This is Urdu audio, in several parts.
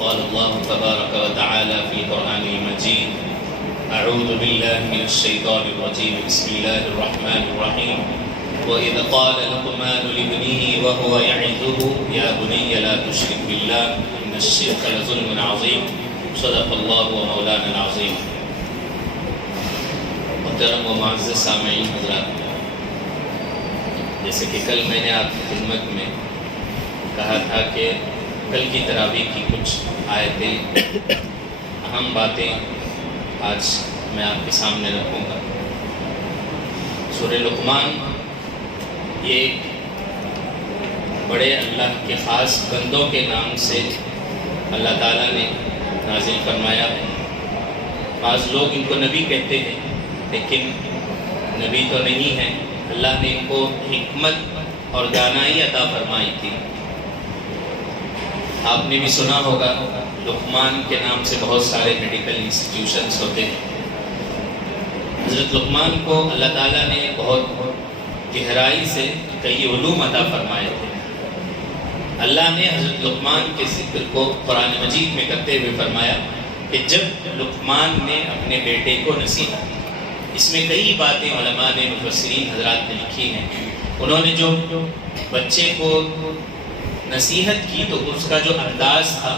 قال الله تبارك وتعالى في القرآن المجيد أعوذ بالله من الشيطان الرجيم بسم الله الرحمن الرحيم وإذ قال لقمان لابنه وهو يعظه يا بني لا تشرك بالله إن الشرك لظلم عظيم صدق الله ومولانا العظيم. محترم و معزز سامعین حضرات، جیسے کہ کل میں نے آپ کی خدمت میں کہا تھا کہ کل کی تراویح کی کچھ آیتیں اہم باتیں آج میں آپ کے سامنے رکھوں گا. سورہ لقمان یہ ایک بڑے اللہ کے خاص بندوں کے نام سے اللہ تعالیٰ نے نازل فرمایا ہے. بعض لوگ ان کو نبی کہتے ہیں لیکن نبی تو نہیں ہے. اللہ نے ان کو حکمت اور دانائی عطا فرمائی تھی. آپ نے بھی سنا ہوگا لقمان کے نام سے بہت سارے میڈیکل انسٹیٹیوشنز ہوتے ہیں. حضرت لقمان کو اللہ تعالیٰ نے بہت گہرائی سے کئی علوم عطا فرمائے تھے. اللہ نے حضرت لقمان کے ذکر کو قرآن مجید میں کرتے ہوئے فرمایا کہ جب لقمان نے اپنے بیٹے کو نصیحت کی. اس میں کئی باتیں علماء نے مفسرین حضرات نے لکھی ہیں. انہوں نے جو بچے کو نصیحت کی تو اس کا جو انداز تھا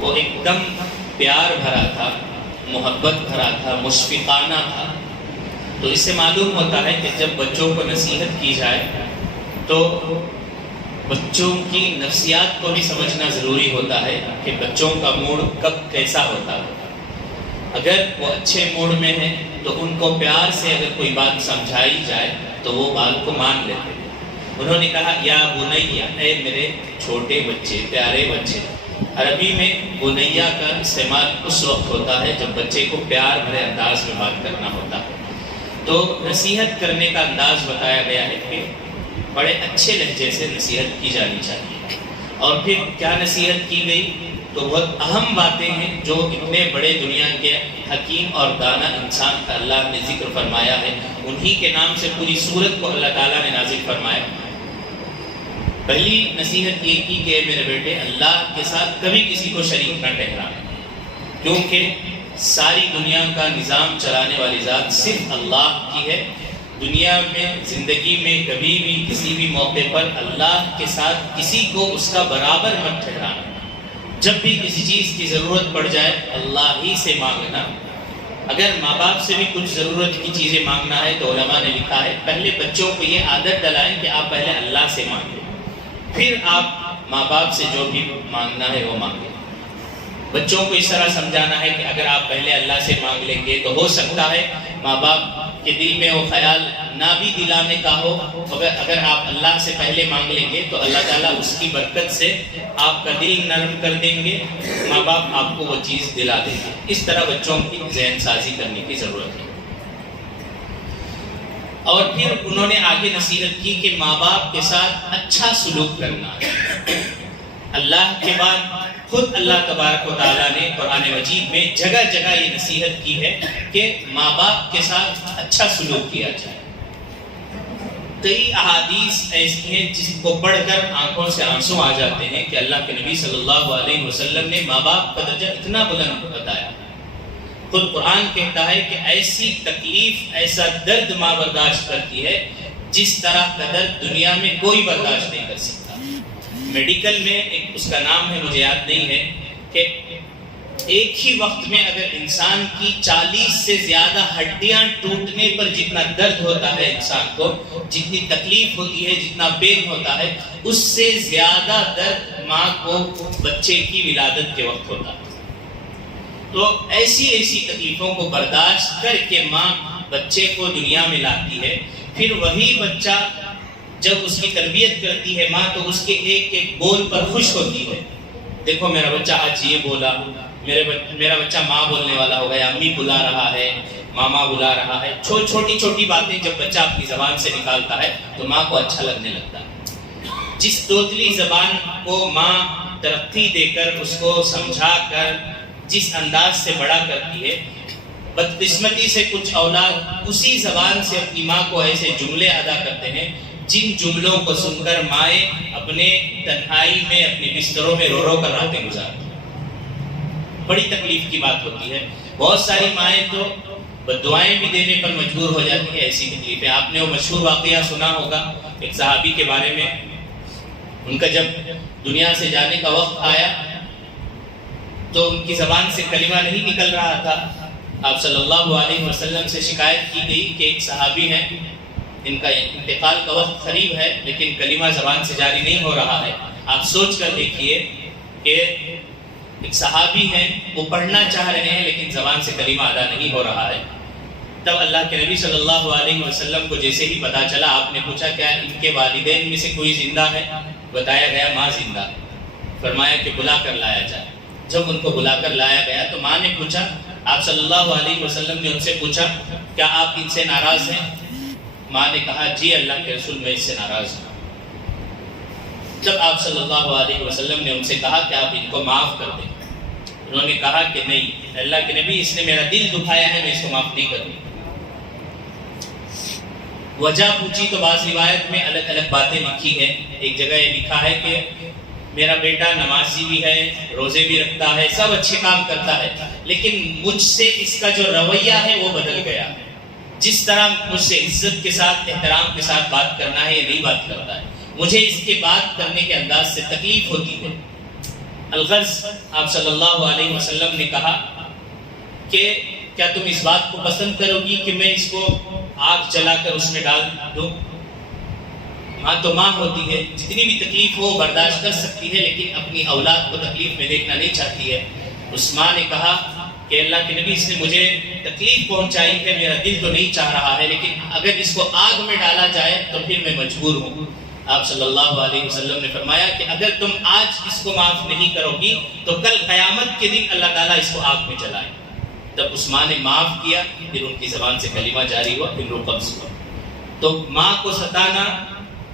وہ ایک دم پیار بھرا تھا، محبت بھرا تھا، مشفقانہ تھا. تو اس سے معلوم ہوتا ہے کہ جب بچوں کو نصیحت کی جائے تو بچوں کی نفسیات کو بھی سمجھنا ضروری ہوتا ہے کہ بچوں کا موڈ کب کیسا ہوتا ہے. اگر وہ اچھے موڈ میں ہیں تو ان کو پیار سے اگر کوئی بات سمجھائی جائے تو وہ بات کو مان لیتے ہیں. انہوں نے کہا یا بنیا، اے میرے چھوٹے بچے، پیارے بچے. عربی میں بنیا کا استعمال اس وقت ہوتا ہے جب بچے کو پیار بھرے انداز میں بات کرنا ہوتا ہے. تو نصیحت کرنے کا انداز بتایا گیا ہے کہ بڑے اچھے لہجے سے نصیحت کی جانی چاہیے. اور پھر کیا نصیحت کی گئی تو بہت اہم باتیں ہیں جو اتنے بڑے دنیا کے حکیم اور دانا انسان کا اللہ نے ذکر فرمایا ہے. انہی کے نام سے پوری سورت کو اللہ تعالیٰ نے نازل فرمایا. پہلی نصیحت یہ کی کہ میرے بیٹے اللہ کے ساتھ کبھی کسی کو شریک نہ ٹھہرانا، کیونکہ ساری دنیا کا نظام چلانے والی ذات صرف اللہ کی ہے. دنیا میں زندگی میں کبھی بھی کسی بھی موقع پر اللہ کے ساتھ کسی کو اس کا برابر مت ٹھہرانا. جب بھی کسی چیز کی ضرورت پڑ جائے اللہ ہی سے مانگنا. اگر ماں باپ سے بھی کچھ ضرورت کی چیزیں مانگنا ہے تو علماء نے لکھا ہے پہلے بچوں کو یہ عادت ڈلائیں کہ آپ پہلے اللہ سے مانگیں، پھر آپ ماں باپ سے جو بھی مانگنا ہے وہ مانگیں. بچوں کو اس طرح سمجھانا ہے کہ اگر آپ پہلے اللہ سے مانگ لیں گے تو ہو سکتا ہے ماں باپ کے دل میں وہ خیال نہ بھی دلانے کا ہو. اگر آپ اللہ سے پہلے مانگ لیں گے تو اللہ تعالیٰ اس کی برکت سے آپ کا دل نرم کر دیں گے، ماں باپ آپ کو وہ چیز دلا دیں گے. اس طرح بچوں کی ذہن سازی کرنے کی ضرورت ہے. اور پھر انہوں نے آگے نصیحت کی کہ ماں باپ کے ساتھ اچھا سلوک کرنا ہے. اللہ کے بعد خود اللہ تبارک و تعالیٰ نے قرآن مجید میں جگہ جگہ یہ نصیحت کی ہے کہ ماں باپ کے ساتھ اچھا سلوک کیا جائے. کئی احادیث ایسی ہیں جس کو پڑھ کر آنکھوں سے آنسو آ جاتے ہیں کہ اللہ کے نبی صلی اللہ علیہ وسلم نے ماں باپ کا درجہ اتنا بلند بتایا. خود قرآن کہتا ہے کہ ایسی تکلیف، ایسا درد ماں برداشت کرتی ہے جس طرح کا درد دنیا میں کوئی برداشت نہیں کر سکتا. میڈیکل میں ایک اس کا نام ہے، مجھے یاد نہیں ہے، کہ ایک ہی وقت میں اگر انسان کی 40 سے زیادہ ہڈیاں ٹوٹنے پر جتنا درد ہوتا ہے انسان کو، جتنی تکلیف ہوتی ہے، جتنا پین ہوتا ہے، اس سے زیادہ درد ماں کو بچے کی ولادت کے وقت ہوتا ہے. تو ایسی تکلیفوں کو برداشت کر کے ماں بچے کو دنیا میں لاتی ہے. پھر وہی بچہ جب اس کی تربیت کرتی ہے ماں تو اس کے ایک ایک بول پر خوش ہوتی ہے. دیکھو میرا بچہ آج یہ بولا، میرا بچہ ماں بولنے والا ہو گیا، امی بلا رہا ہے، ماما بلا رہا ہے. چھوٹی چھوٹی باتیں جب بچہ اپنی زبان سے نکالتا ہے تو ماں کو اچھا لگنے لگتا ہے. جس توتلی زبان کو ماں ترقی دے کر، اس کو سمجھا کر، جس انداز سے بڑا کرتی ہے، بدقسمتی سے کچھ اولاد اسی زبان سے اپنی ماں کو ایسے جملے ادا کرتے ہیں جن جملوں کو سن کر مائیں اپنے تنہائی میں، اپنے بستروں میں رو رو کر راتیں گزارتی ہیں. بڑی تکلیف کی بات ہوتی ہے. بہت ساری مائیں تو بددعائیں بھی دینے پر مجبور ہو جاتی ہیں، ایسی تکلیف ہے. آپ نے وہ مشہور واقعہ سنا ہوگا ایک صحابی کے بارے میں. ان کا جب دنیا سے جانے کا وقت آیا تو ان کی زبان سے کلمہ نہیں نکل رہا تھا. آپ صلی اللہ علیہ وسلم سے شکایت کی گئی کہ ایک صحابی ہیں، ان کا انتقال کا وقت قریب ہے لیکن کلمہ زبان سے جاری نہیں ہو رہا ہے. آپ سوچ کر دیکھیے کہ ایک صحابی ہیں، وہ پڑھنا چاہ رہے ہیں لیکن زبان سے کلمہ ادا نہیں ہو رہا ہے. تب اللہ کے نبی صلی اللہ علیہ وسلم کو جیسے ہی پتا چلا، آپ نے پوچھا کیا ان کے والدین میں سے کوئی زندہ ہے؟ بتایا گیا ماں زندہ. فرمایا کہ بلا کر لایا جائے. جب ان کو بلا کر لایا گیا تو ماں نے پوچھا، آپ صلی اللہ علیہ وسلم نے ان سے پوچھا کیا آپ ان سے ناراض ہیں؟ ماں نے کہا جی اللہ کے رسول میں اس سے ناراض ہوں. جب آپ صلی اللہ علیہ وسلم نے ان سے کہا کہ آپ ان کو معاف کر دیں، انہوں نے کہا کہ نہیں اللہ کے نبی، اس نے میرا دل دکھایا ہے، میں اس کو معاف نہیں کروں. وجہ پوچھی تو بعض روایت میں الگ الگ باتیں لکھی ہیں. ایک جگہ یہ لکھا ہے کہ میرا بیٹا نمازی بھی ہے، روزے بھی رکھتا ہے، سب اچھے کام کرتا ہے، لیکن مجھ سے اس کا جو رویہ ہے وہ بدل گیا. جس طرح مجھ سے عزت کے ساتھ احترام کے ساتھ بات کرنا ہے یہ نہیں بات کرتا ہے. مجھے اس کے بات کرنے کے انداز سے تکلیف ہوتی ہے. الغرض آپ صلی اللہ علیہ وسلم نے کہا کہ کیا تم اس بات کو پسند کرو گی کہ میں اس کو آگ جلا کر اس میں ڈال دوں؟ ماں تو ماں ہوتی ہے، جتنی بھی تکلیف ہو برداشت کر سکتی ہے، لیکن اپنی اولاد کو تکلیف میں دیکھنا نہیں چاہتی ہے. اس ماں نے کہا کہ اللہ کے نبی، اس نے مجھے تکلیف پہنچائی ہے، میرا دل تو نہیں چاہ رہا ہے، لیکن اگر اس کو آگ میں ڈالا جائے تو پھر میں مجبور ہوں. آپ صلی اللہ علیہ وسلم نے فرمایا کہ اگر تم آج اس کو معاف نہیں کرو گی تو کل قیامت کے دن اللہ تعالیٰ اس کو آگ میں جلائے. تب اس ماں نے معاف کیا، پھر ان کی زبان سے کلمہ جاری ہوا، پھر وہ قبض ہوا. تو ماں کو ستانا،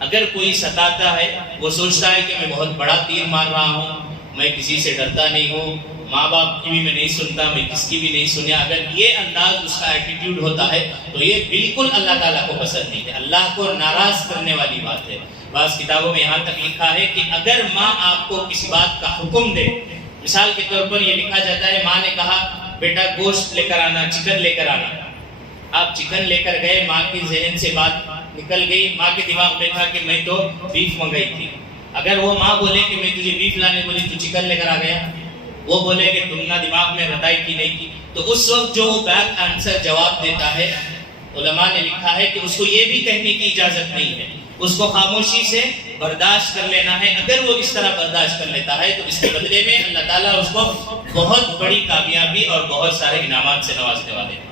اگر کوئی ستاتا ہے وہ سوچتا ہے کہ میں بہت بڑا تیر مار رہا ہوں، میں کسی سے ڈرتا نہیں ہوں، ماں باپ کی بھی میں نہیں سنتا، میں کس کی بھی نہیں سنیا. اگر یہ انداز اس کا ایٹیٹیوڈ ہوتا ہے تو یہ بالکل اللہ تعالیٰ کو پسند نہیں ہے، اللہ کو ناراض کرنے والی بات ہے. بعض کتابوں میں یہاں تک لکھا ہے کہ اگر ماں آپ کو کسی بات کا حکم دے، مثال کے طور پر یہ لکھا جاتا ہے ماں نے کہا بیٹا گوشت لے کر آنا، چکن لے کر آنا. آپ چکن لے کر گئے، ماں کی ذہن سے بات نکل گئی، ماں کے دماغ میں تھا کہ میں تو بیف منگائی تھی. اگر وہ ماں بولے کہ میں تجھے بیف لانے بولی تو چکن لے کر آ گیا، وہ بولے کہ تم نے دماغ میں رتائی کی نہیں کی، تو اس وقت جو وہ بیک آنسر جواب دیتا ہے، علماء نے لکھا ہے کہ اس کو یہ بھی کہنے کی اجازت نہیں ہے، اس کو خاموشی سے برداشت کر لینا ہے. اگر وہ اس طرح برداشت کر لیتا ہے تو اس کے بدلے میں اللہ تعالیٰ اس کو بہت بڑی کامیابی اور بہت سارے انعامات سے نوازنے والے ہیں.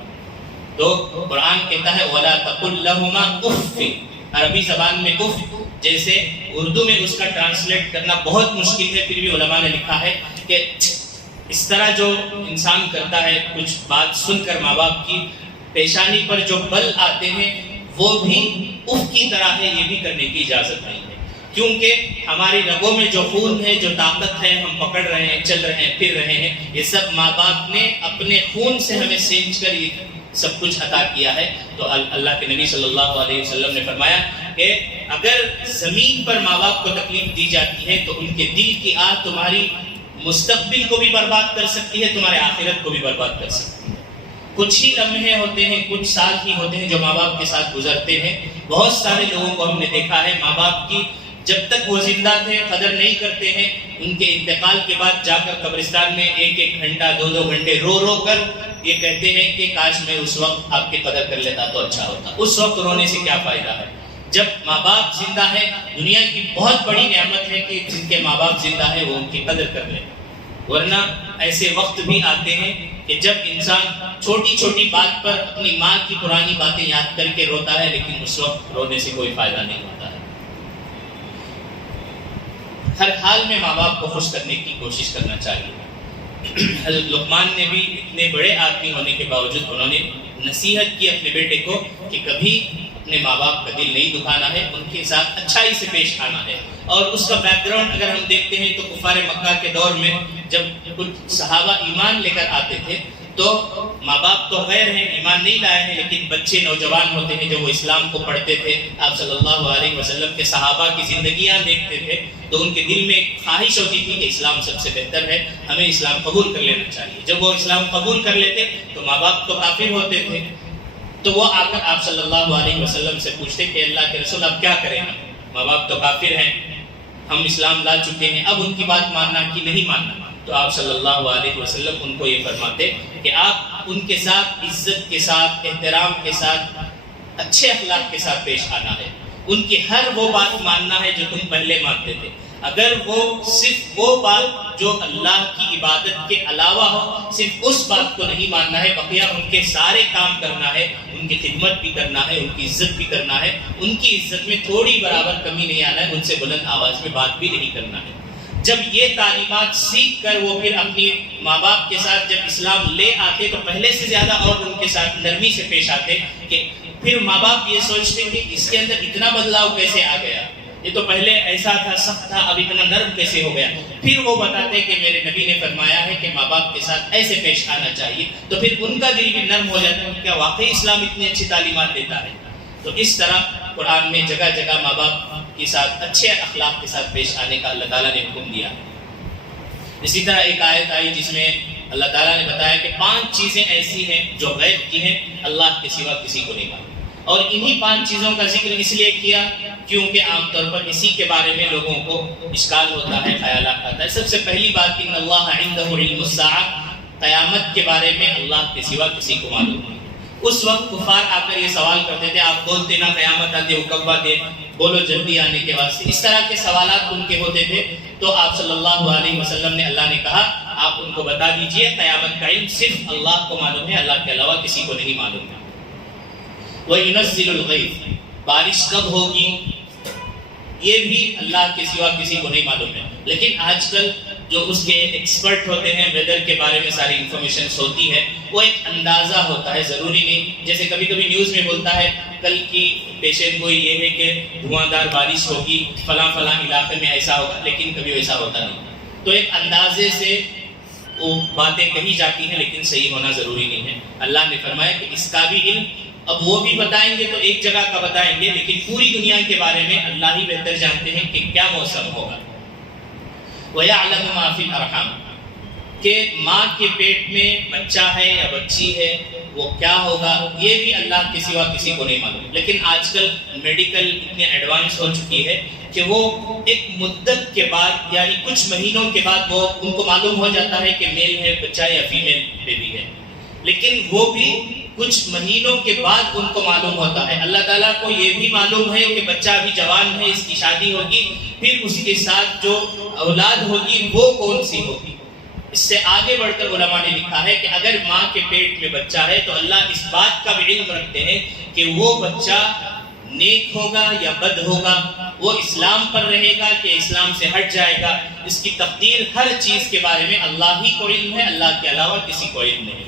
تو قرآن کہتا ہے وَلَا تَقُلْ لَهُمَا اُفٍّ. عربی زبان میں اف جیسے اردو میں اس کا ٹرانسلیٹ کرنا بہت مشکل ہے، پھر بھی علماء نے لکھا ہے کہ اس طرح جو انسان کرتا ہے، کچھ بات سن کر ماں باپ کی پیشانی پر جو بل آتے ہیں وہ بھی اف کی طرح ہے، یہ بھی کرنے کی اجازت نہیں ہے. کیونکہ ہماری رگوں میں جو خون ہے، جو طاقت ہے، ہم پکڑ رہے ہیں، چل رہے ہیں، پھر رہے ہیں، یہ سب ماں باپ نے اپنے خون سے ہمیں سینچ کر یہ سب کچھ عطا کیا ہے. تو اللہ کے نبی صلی اللہ علیہ وسلم نے فرمایا کہ اگر زمین پر ماں باپ کو تکلیف دی جاتی ہے تو ان کے دل کی آگ تمہاری مستقبل کو بھی برباد کر سکتی ہے، تمہارے آخرت کو بھی برباد کر سکتی ہے. کچھ ہی لمحے ہوتے ہیں، کچھ سال ہی ہوتے ہیں جو ماں باپ کے ساتھ گزرتے ہیں. بہت سارے لوگوں کو ہم نے دیکھا ہے ماں باپ کی جب تک وہ زندہ تھے قدر نہیں کرتے ہیں، ان کے انتقال کے بعد جا کر قبرستان میں ایک ایک گھنٹہ، دو دو گھنٹے رو رو کر یہ کہتے ہیں کہ کاش میں اس وقت آپ کی قدر کر لیتا تو اچھا ہوتا. اس وقت رونے سے کیا فائدہ ہے؟ جب ماں باپ زندہ ہے، دنیا کی بہت بڑی نعمت ہے کہ جن کے ماں باپ زندہ ہے وہ ان کی قدر کر لیں. ورنہ ایسے وقت بھی آتے ہیں کہ جب انسان چھوٹی چھوٹی بات پر اپنی ماں کی پرانی باتیں یاد کر کے روتا ہے، لیکن اس وقت رونے سے کوئی فائدہ نہیں ہوتا ہے. ہر حال میں ماں باپ کو خوش کرنے کی کوشش کرنا چاہیے. حضرت لقمان نے بھی اتنے بڑے آدمی ہونے کے باوجود انہوں نے نصیحت کی اپنے بیٹے کو کہ کبھی اپنے ماں باپ کا دل نہیں دکھانا ہے، ان کے ساتھ اچھائی سے پیش آنا ہے. اور اس کا بیک گراؤنڈ اگر ہم دیکھتے ہیں تو کفار مکہ کے دور میں جب کچھ صحابہ ایمان لے کر آتے تھے تو ماں باپ تو غیر ہیں، ایمان نہیں لائے ہیں، لیکن بچے نوجوان ہوتے ہیں جب وہ اسلام کو پڑھتے تھے، آپ صلی اللہ علیہ وسلم کے صحابہ کی زندگیاں دیکھتے تھے، تو ان کے دل میں ایک خواہش ہوتی تھی کہ اسلام سب سے بہتر ہے، ہمیں اسلام قبول کر لینا چاہیے۔ جب وہ اسلام قبول کر لیتے تو ماں باپ تو کافر ہوتے تھے، تو وہ آ کر آپ صلی اللہ علیہ وسلم سے پوچھتے کہ اللہ کے رسول اب کیا کریں ہم، ماں باپ تو کافر ہیں، ہم اسلام لا چکے ہیں، اب ان کی بات ماننا کہ نہیں ماننا؟ تو آپ صلی اللہ علیہ وسلم ان کو یہ فرماتے کہ آپ ان کے ساتھ عزت کے ساتھ، احترام کے ساتھ، اچھے اخلاق کے ساتھ پیش آنا ہے، ان کی ہر وہ بات ماننا ہے جو تم پہلے مانتے تھے۔ اگر وہ صرف وہ بات جو اللہ کی عبادت کے علاوہ ہو، صرف اس بات کو نہیں ماننا ہے، بقیہ ان کے سارے کام کرنا ہے، ان کی خدمت بھی کرنا ہے، ان کی عزت بھی کرنا ہے، ان کی عزت میں تھوڑی برابر کمی نہیں آنا ہے، ان سے بلند آواز میں بات بھی نہیں کرنا ہے۔ جب یہ تعلیمات سیکھ کر وہ پھر اپنی ماں باپ کے ساتھ جب اسلام لے آتے تو پہلے سے زیادہ اور ان کے ساتھ نرمی سے پیش آتے، کہ پھر ماں باپ یہ سوچتے کہ اس کے اندر اتنا بدلاؤ کیسے آ گیا، یہ تو پہلے ایسا تھا، سخت تھا، اب اتنا نرم کیسے ہو گیا۔ پھر وہ بتاتے کہ میرے نبی نے فرمایا ہے کہ ماں باپ کے ساتھ ایسے پیش آنا چاہیے، تو پھر ان کا دل بھی نرم ہو جاتا ہے کہ کیا واقعی اسلام اتنی اچھی تعلیمات دیتا ہے۔ تو اس طرح قرآن میں جگہ جگہ ماں باپ کے ساتھ اچھے اخلاق کے ساتھ پیش آنے کا اللہ تعالیٰ نے حکم دیا۔ اسی طرح ایک آیت آئی جس میں اللہ تعالیٰ نے بتایا کہ 5 چیزیں ایسی ہیں جو غیب کی ہیں، اللہ کے سوا کسی کو نہیں معلوم، اور انہی 5 چیزوں کا ذکر اس لیے کیا کیونکہ عام طور پر اسی کے بارے میں لوگوں کو اشکال ہوتا ہے، خیالات آتا ہے۔ سب سے پہلی بات ان اللہ عنده علم الساعہ، قیامت کے بارے میں اللہ کے سوا کسی کو معلوم نہیں۔ اس وقت کفار آ کر یہ سوال کرتے تھے، آپ بولتے نا قیامت آتی ہے، کب آتی ہے، بولو جلدی آنے کے واسطے، اس طرح کے سوالات ان کے ہوتے تھے۔ تو آپ صلی اللہ علیہ وسلم نے، اللہ نے کہا آپ ان کو بتا دیجئے قیامت کا علم صرف اللہ کو معلوم ہے، اللہ کے علاوہ کسی کو نہیں معلوم ہے۔ وَيُنَزِّلُ الْغَيْثَ، بارش کب ہوگی یہ بھی اللہ کے سوا کسی کو نہیں معلوم ہے۔ لیکن آج کل جو اس کے ایکسپرٹ ہوتے ہیں، ویدر کے بارے میں ساری انفارمیشنز ہوتی ہے، وہ ایک اندازہ ہوتا ہے، ضروری نہیں۔ جیسے کبھی کبھی نیوز میں بولتا ہے کل کی پیشن گوئی یہ ہے کہ دھواں دار بارش ہوگی، فلاں فلاں علاقے میں ایسا ہوگا، لیکن کبھی ویسا ہوتا نہیں۔ تو ایک اندازے سے وہ باتیں کہی جاتی ہیں، لیکن صحیح ہونا ضروری نہیں ہے۔ اللہ نے فرمایا کہ اس کا بھی علم، اب وہ بھی بتائیں گے تو ایک جگہ کا بتائیں گے، لیکن پوری دنیا کے بارے میں اللہ ہی بہتر جانتے ہیں کہ کیا موسم ہوگا۔ وَيَعْلَمُ مَا فِي الْأَرْحَامِ، کہ ماں کے پیٹ میں بچہ ہے یا بچی ہے وہ کیا ہوگا، یہ بھی اللہ کے سوا کسی کو نہیں معلوم۔ لیکن آج کل میڈیکل اتنے ایڈوانس ہو چکی ہے کہ وہ ایک مدت کے بعد، یعنی کچھ مہینوں کے بعد وہ ان کو معلوم ہو جاتا ہے کہ میل ہے بچہ یا فیمیل بیبی ہے، لیکن وہ بھی کچھ مہینوں کے بعد ان کو معلوم ہوتا ہے۔ اللہ تعالیٰ کو یہ بھی معلوم ہے کہ بچہ ابھی جوان ہے، اس کی شادی ہوگی، پھر اس کے ساتھ جو اولاد ہوگی وہ کون سی ہوگی۔ اس سے آگے بڑھ کر علماء نے لکھا ہے کہ اگر ماں کے پیٹ میں بچہ ہے تو اللہ اس بات کا بھی علم رکھتے ہیں کہ وہ بچہ نیک ہوگا یا بد ہوگا، وہ اسلام پر رہے گا کہ اسلام سے ہٹ جائے گا، اس کی تقدیر ہر چیز کے بارے میں اللہ ہی کو علم ہے، اللہ کے علاوہ کسی کو علم نہیں ہے۔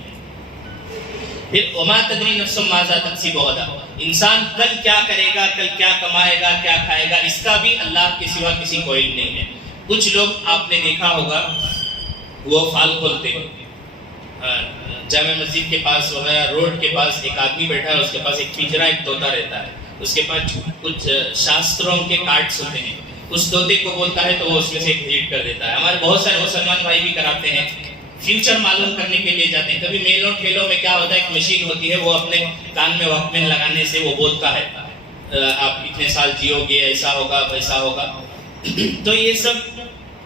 پھر وما تدری نفس ماذا تکسب غدا، انسان کل کیا کرے گا، کل کیا کمائے گا، کیا کھائے گا، اس کا بھی اللہ کے سوا کسی کو علم نہیں ہے۔ کچھ لوگ آپ نے دیکھا ہوگا وہ فال کھولتے ہیں، جامع مسجد کے پاس وغیرہ روڈ کے پاس ایک آدمی بیٹھا ہے، اس کے پاس ایک پنجرا، ایک طوطا رہتا ہے، اس کے پاس کچھ شاستروں کے کارڈز ہوتے ہیں، اس طوطے کو بولتا ہے تو وہ اس میں سے ڈیلیٹ کر دیتا ہے۔ ہمارے بہت سارے مسلمان بھائی بھی کراتے ہیں، فیوچر معلوم کرنے کے لیے جاتے ہیں۔ کبھی میلوں ٹھیلوں میں کیا ہوتا ہے، ایک مشین ہوتی ہے، وہ اپنے کان میں واکمین لگانے سے وہ بولتا ہے آپ اتنے سال جیو گے، ایسا ہوگا ویسا ہوگا۔ تو یہ سب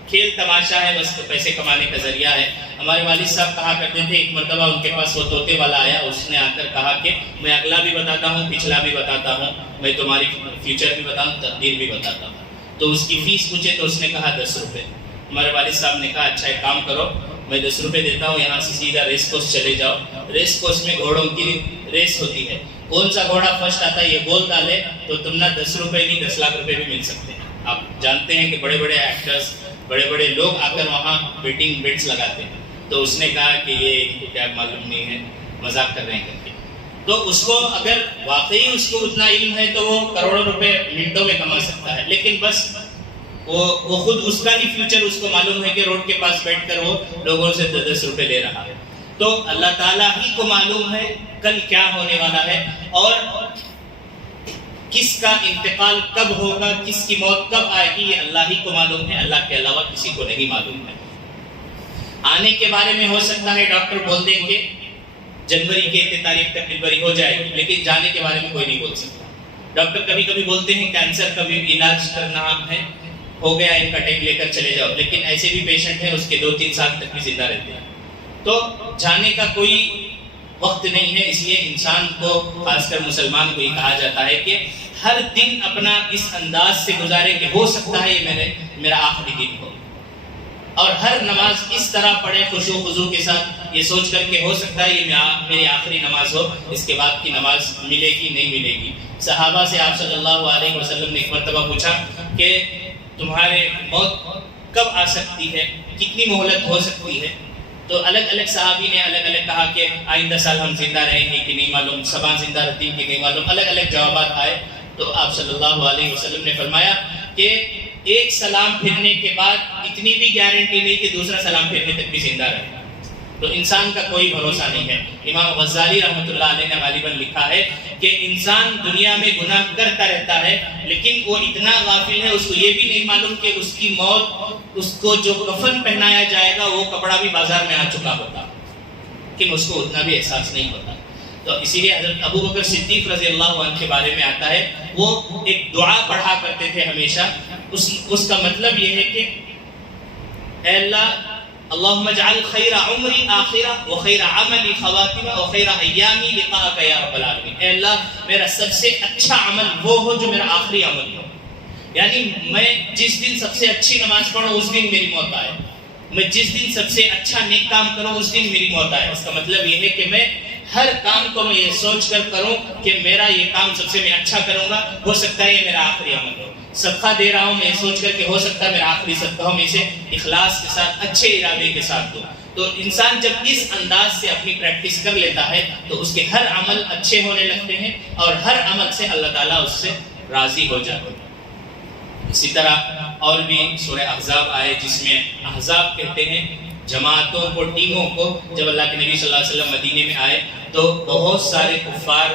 کھیل تماشا ہے، بس پیسے کمانے کا ذریعہ ہے۔ ہمارے والد صاحب کہا کرتے تھے، ایک مرتبہ ان کے پاس وہ طوطے والا آیا، اس نے آ کر کہا کہ میں اگلا بھی بتاتا ہوں، پچھلا بھی بتاتا ہوں، میں تمہاری فیوچر بھی بتاؤں، تقدیر بھی بتاتا ہوں۔ تو اس کی فیس پوچھے تو اس نے کہا 10 روپے۔ ہمارے والد صاحب نے کہا اچھا ایک کام کرو، میں 10 روپے دیتا ہوں، یہاں سے سیدھا ریس کورس چلے جاؤ۔ ریس کورس میں گھوڑوں کی ریس ہوتی ہے، کون سا گھوڑا فرسٹ آتا ہے یہ بول ڈالے تو تم نہ 10 روپے نہیں 10 لاکھ روپے بھی مل سکتے ہیں۔ آپ جانتے ہیں کہ بڑے بڑے ایکٹرز، بڑے بڑے لوگ آ کر وہاں بیٹنگ بیٹس لگاتے ہیں۔ تو اس نے کہا کہ یہ ان کو کیا معلوم نہیں ہے، مذاق کر رہے ہیں کر کے۔ تو اس کو اگر واقعی اس کو اتنا علم ہے تو وہ کروڑوں روپے منٹوں میں کما سکتا ہے، لیکن بس وہ خود اس کا ہی فیوچر اس کو معلوم ہے کہ روڈ کے پاس بیٹھ کر وہ لوگوں سے 10 روپے لے رہا ہے۔ تو تو اللہ تعالیٰ ہی کو معلوم ہے کل کیا ہونے والا ہے، اور کس کا انتقال کب ہوگا، کس کی موت کب آئے گی، یہ اللہ ہی کو معلوم ہے، اللہ کے علاوہ کسی کو نہیں معلوم ہے۔ آنے کے بارے میں ہو سکتا ہے ڈاکٹر بول دیں کہ جنوری کے اتنے تاریخ تک ڈلیوری ہو جائے گی، لیکن جانے کے بارے میں کوئی نہیں بول سکتا۔ ڈاکٹر کبھی کبھی بولتے ہیں کینسر کا بھی علاج کرنا ہے، ہو گیا ان کا ٹائم لے کر چلے جاؤ، لیکن ایسے بھی پیشنٹ ہیں اس کے 2-3 سال تک بھی زندہ رہتے ہیں۔ تو جانے کا کوئی وقت نہیں ہے، اس لیے انسان کو، خاص کر مسلمان کو یہ کہا جاتا ہے کہ ہر دن اپنا اس انداز سے گزارے کہ ہو سکتا ہے یہ میرا آخری دن ہو، اور ہر نماز اس طرح پڑھے خشوع و خضوع کے ساتھ، یہ سوچ کر کہ ہو سکتا ہے یہ میری آخری نماز ہو، اس کے بعد کی نماز ملے گی نہیں ملے گی۔ صحابہ سے آپ صلی اللہ علیہ وسلم نے ایک مرتبہ پوچھا کہ تمہارے موت کب آ سکتی ہے، کتنی مہلت ہو سکتی ہے؟ تو الگ الگ صحابی نے الگ الگ کہا کہ آئندہ سال ہم زندہ رہیں گے کہ نہیں معلوم، صبح زندہ رہتی کہ نہیں معلوم، الگ الگ جوابات آئے۔ تو آپ صلی اللہ علیہ وسلم نے فرمایا کہ ایک سلام پھرنے کے بعد اتنی بھی گارنٹی نہیں کہ دوسرا سلام پھرنے تک بھی زندہ رہے، تو انسان کا کوئی بھروسہ نہیں ہے۔ امام غزالی رحمۃ اللہ علیہ نے غالباً لکھا ہے کہ انسان دنیا میں گناہ کرتا رہتا ہے، لیکن وہ اتنا غافل ہے، اس کو یہ بھی نہیں معلوم کہ اس کی موت، اس کو جو کفن پہنایا جائے گا وہ کپڑا بھی بازار میں آ چکا ہوتا، لیکن اس کو اتنا بھی احساس نہیں ہوتا۔ تو اسی لیے حضرت ابو بکر صدیق رضی اللہ عنہ کے بارے میں آتا ہے، وہ ایک دعا پڑھا کرتے تھے ہمیشہ، اس کا مطلب یہ ہے کہ اے اللہ، اللہم اجعل خیر عمری آخرہ وخیر عملی خواتمہ وخیر ایامی لقاءک یا رب العالمین۔ اے اللہ، میرا سب سے اچھا عمل وہ ہو جو میرا آخری عمل ہو، یعنی میں جس دن سب سے اچھی نماز پڑھوں اس دن میری موت آئے، میں جس دن سب سے اچھا نیک کام کروں اس دن میری موت آئے۔ اس کا مطلب یہ ہے کہ میں ہر کام کو میں یہ سوچ کر کروں کہ میرا یہ کام سب سے میں اچھا کروں گا، ہو سکتا ہے یہ میرا آخری عمل ہو۔ صدقہ دے رہا ہوں میں یہ سوچ کر کہ ہو سکتا ہے میرا آخری صدقہ ہو، میں اسے اخلاص کے ساتھ اچھے ارادے کے ساتھ دوں۔ تو انسان جب اس انداز سے اپنی پریکٹس کر لیتا ہے تو اس کے ہر عمل اچھے ہونے لگتے ہیں، اور ہر عمل سے اللہ تعالیٰ اس سے راضی ہو جاتے ہیں۔ اسی طرح اور بھی سورہ احزاب آئے جس میں احزاب کہتے ہیں جماعتوں کو، ٹیموں کو۔ جب اللہ کے نبی صلی اللہ علیہ وسلم مدینے میں آئے تو بہت سارے کفار،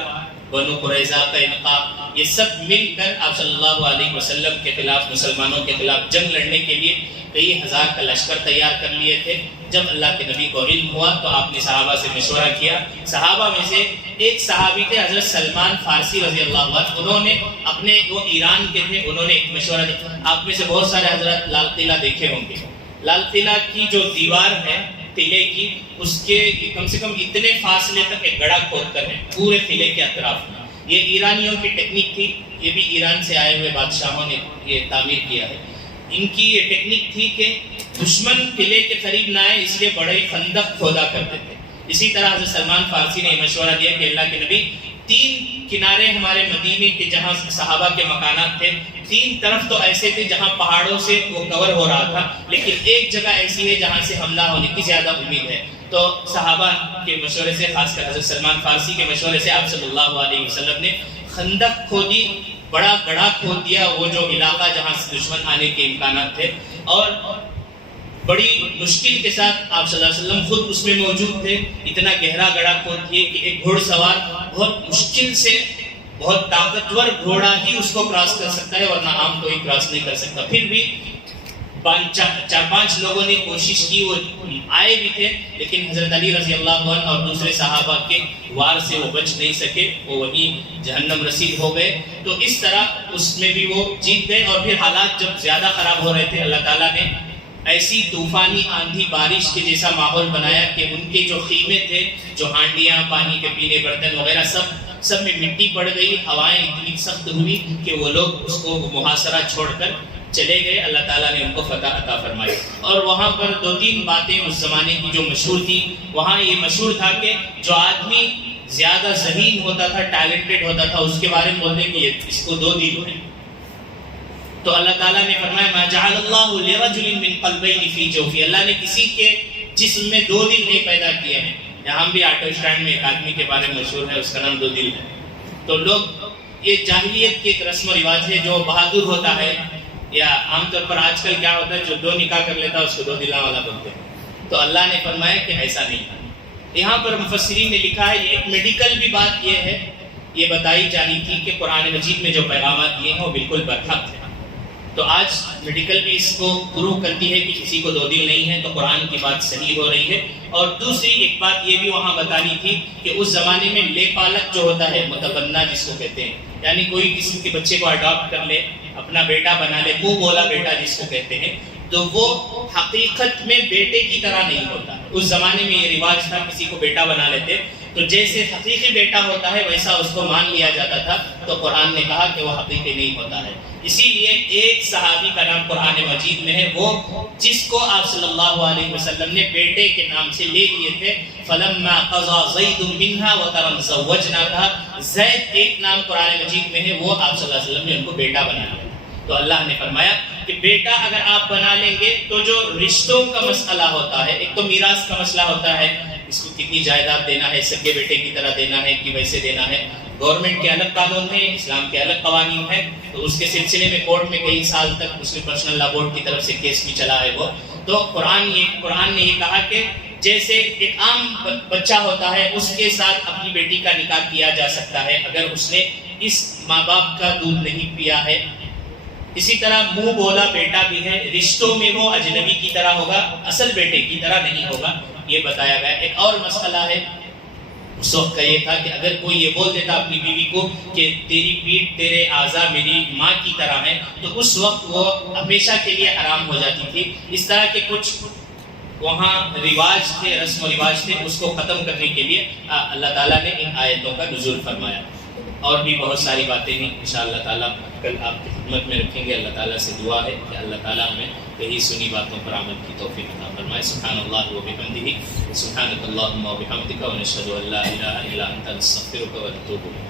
بنو قریظہ، قینقاع، یہ سب مل کر آپ صلی اللہ علیہ وسلم کے خلاف، مسلمانوں کے خلاف جنگ لڑنے کے لیے کئی ہزار کا لشکر تیار کر لیے تھے۔ جب اللہ کے نبی کو علم ہوا تو آپ نے صحابہ سے مشورہ کیا۔ صحابہ میں سے ایک صحابی تھے حضرت سلمان فارسی رضی اللہ عنہ، انہوں نے اپنے، وہ ایران کے تھے، انہوں نے ایک مشورہ دیا۔ آپ میں سے بہت سارے حضرات لال قلعہ دیکھے ہوں گے۔ لال قلعہ کی جو دیوار ہے قلعے کی، اس کے کم سے کم اتنے فاصلے تک ایک گڑھا کھود کر ہے پورے قلعے کے اطراف میں۔ یہ ایرانیوں کی ٹیکنیک تھی، یہ بھی ایران سے آئے ہوئے بادشاہوں نے یہ تعمیر کیا ہے۔ ان کی یہ ٹیکنیک تھی کہ دشمن قلعے کے قریب نہ آئے، اس لیے بڑے خندق کھودا کرتے تھے۔ اسی طرح حضرت سلمان فارسی نے مشورہ دیا کہ اللہ کے نبی، 3 کنارے ہمارے مدینے کے جہاں صحابہ کے مکانات تھے، 3 طرف تو ایسے تھے جہاں پہاڑوں سے وہ کور ہو رہا تھا، لیکن ایک جگہ ایسی ہے جہاں سے حملہ ہونے کی زیادہ امید ہے۔ تو صحابہ کے مشورے سے، خاص کر حضرت سلمان فارسی کے مشورے سے، آپ صلی اللہ علیہ وسلم نے خندق کھودی، بڑا گڑھا کھود دیا، وہ جو علاقہ جہاں سے دشمن آنے کے امکانات تھے، اور بڑی مشکل کے ساتھ آپ صلی اللہ علیہ وسلم خود اس میں موجود تھے۔ اتنا گہرا گڑھا کھود دیے کہ ایک گھوڑ سوار بہت مشکل سے، بہت طاقتور گھوڑا ہی اس کو کراس کر سکتا ہے، ورنہ عام کوئی کراس نہیں کر سکتا۔ پھر بھی 4-5 لوگوں نے کوشش کی، وہ آئے بھی تھے، لیکن حضرت علی رضی اللہ عنہ اور دوسرے صحابہ کے وار سے وہ بچ نہیں سکے، وہ وہیں جہنم رسید ہو گئے۔ تو اس طرح اس میں بھی وہ جیت گئے۔ اور پھر حالات جب زیادہ خراب ہو رہے تھے، اللہ تعالیٰ نے ایسی طوفانی آندھی بارش کے جیسا ماحول بنایا کہ ان کے جو خیمے تھے، جو ہانڈیاں، پانی کے پینے برتن وغیرہ، سب میں مٹی پڑ گئی، ہوائیں اتنی سخت ہوئی کہ وہ لوگ اس کو محاصرہ چھوڑ کر چلے گئے۔ اللہ تعالیٰ نے ان کو فتح عطا فرمائی۔ اور وہاں پر 2-3 باتیں اس زمانے کی جو مشہور تھی، وہاں یہ مشہور تھا کہ جو آدمی زیادہ ذہین ہوتا تھا، ٹیلنٹڈ ہوتا تھا، اس کے بارے میں بولتے کہ اس کو 2 دل ہیں۔ تو اللہ تعالیٰ نے فرمایا ما جعل اللہ لرجل من قلبین فی جوفی، اللہ نے کسی کے جسم میں 2 دل نہیں پیدا کیے ہیں۔ یہاں بھی آٹو اسٹینڈ میں ایک آدمی کے بارے میں مشہور ہے، اس کا نام 2 دل ہے۔ تو لوگ، یہ جاہلیت کی ایک رسم و رواج ہے، جو بہادر ہوتا ہے، یا عام طور پر آج کل کیا ہوتا ہے، جو 2 نکاح کر لیتا ہے اس کو 2 دلوں والا بولتے ہیں۔ تو اللہ نے فرمایا کہ ایسا نہیں تھا، یہاں پر مفسرین نے لکھا ہے یہ ایک میڈیکل بھی بات یہ ہے، یہ بتائی جانی تھی کہ قرآن مجید میں جو پیغامات دیے ہیں وہ بالکل برحق ہے۔ تو آج میڈیکل بھی اس کو پروو کرتی ہے کہ کسی کو 2 دل نہیں ہے، تو قرآن کی بات صحیح ہو رہی ہے۔ اور دوسری ایک بات یہ بھی وہاں بتانی تھی کہ اس زمانے میں لے پالک جو ہوتا ہے، متبنہ جس کو کہتے ہیں، یعنی کوئی کسی کے بچے کو اڈاپٹ کر لے، اپنا بیٹا بنا لے، منہ بولا بیٹا جس کو کہتے ہیں، تو وہ حقیقت میں بیٹے کی طرح نہیں ہوتا۔ اس زمانے میں یہ رواج تھا، کسی کو بیٹا بنا لیتے تو جیسے حقیقی بیٹا ہوتا ہے ویسا اس کو مان لیا جاتا تھا، تو قرآن نے کہا کہ وہ حقیقی نہیں ہوتا ہے۔ اسی لیے ایک صحابی کا نام قرآن مجید میں ہے، وہ جس کو آپ صلی اللہ علیہ وسلم نے بیٹے کے نام سے لے لیے تھے، فَلَمَّا قَضَى زَيْدٌ مِّنْهَا وَطَرًا زَوَّجْنَاكَ، زید ایک نام قرآن مجید میں ہے، وہ آپ صلی اللہ علیہ وسلم نے ان کو بیٹا بنا لیا۔ تو اللہ نے فرمایا کہ بیٹا اگر آپ بنا لیں گے تو جو رشتوں کا مسئلہ ہوتا ہے، ایک تو میراث کا مسئلہ ہوتا ہے، اس کو کتنی جائیداد دینا ہے، سگے بیٹے کی طرح دینا ہے کہ ویسے دینا ہے، گورنمنٹ کے الگ قانون ہیں، اسلام کے الگ قوانین ہیں، تو اس کے سلسلے میں کورٹ میں کئی سال تک اس میں پرسنل لا بورڈ کی طرف سے کیس بھی چلا ہے وہ۔ تو قرآن نے یہ کہا کہ جیسے ایک عام بچہ ہوتا ہے اس کے ساتھ اپنی بیٹی کا نکاح کیا جا سکتا ہے اگر اس نے اس ماں باپ کا دودھ نہیں پیا ہے، اسی طرح منہ بولا بیٹا بھی ہے، رشتوں میں وہ اجنبی کی طرح ہوگا، اصل بیٹے کی طرح نہیں ہوگا، یہ بتایا گیا۔ ایک اور مسئلہ ہے اس وقت کا، یہ تھا کہ اگر کوئی یہ بول دیتا اپنی بیوی کو کہ تیری پیٹھ تیرے اعضاء میری ماں کی طرح ہے، تو اس وقت وہ ہمیشہ کے لیے حرام ہو جاتی تھی۔ اس طرح کے کچھ وہاں رواج تھے، رسم و رواج تھے، اس کو ختم کرنے کے لیے اللہ تعالیٰ نے ان آیتوں کا نزول فرمایا۔ اور بھی بہت ساری باتیں ہیں انشاءاللہ تعالیٰ کل آپ کی خدمت میں رکھیں گے۔ اللہ تعالیٰ سے دعا ہے کہ اللہ تعالیٰ ہمیں یہی سنی باتوں پر عمل کی توفیق عطا فرمائے۔ سبحان اللہ و بحمدہ، سبحانک اللہم و بحمدک، ونشہد ان لا الہ الا انت، نستغفرک ونتوب الیک۔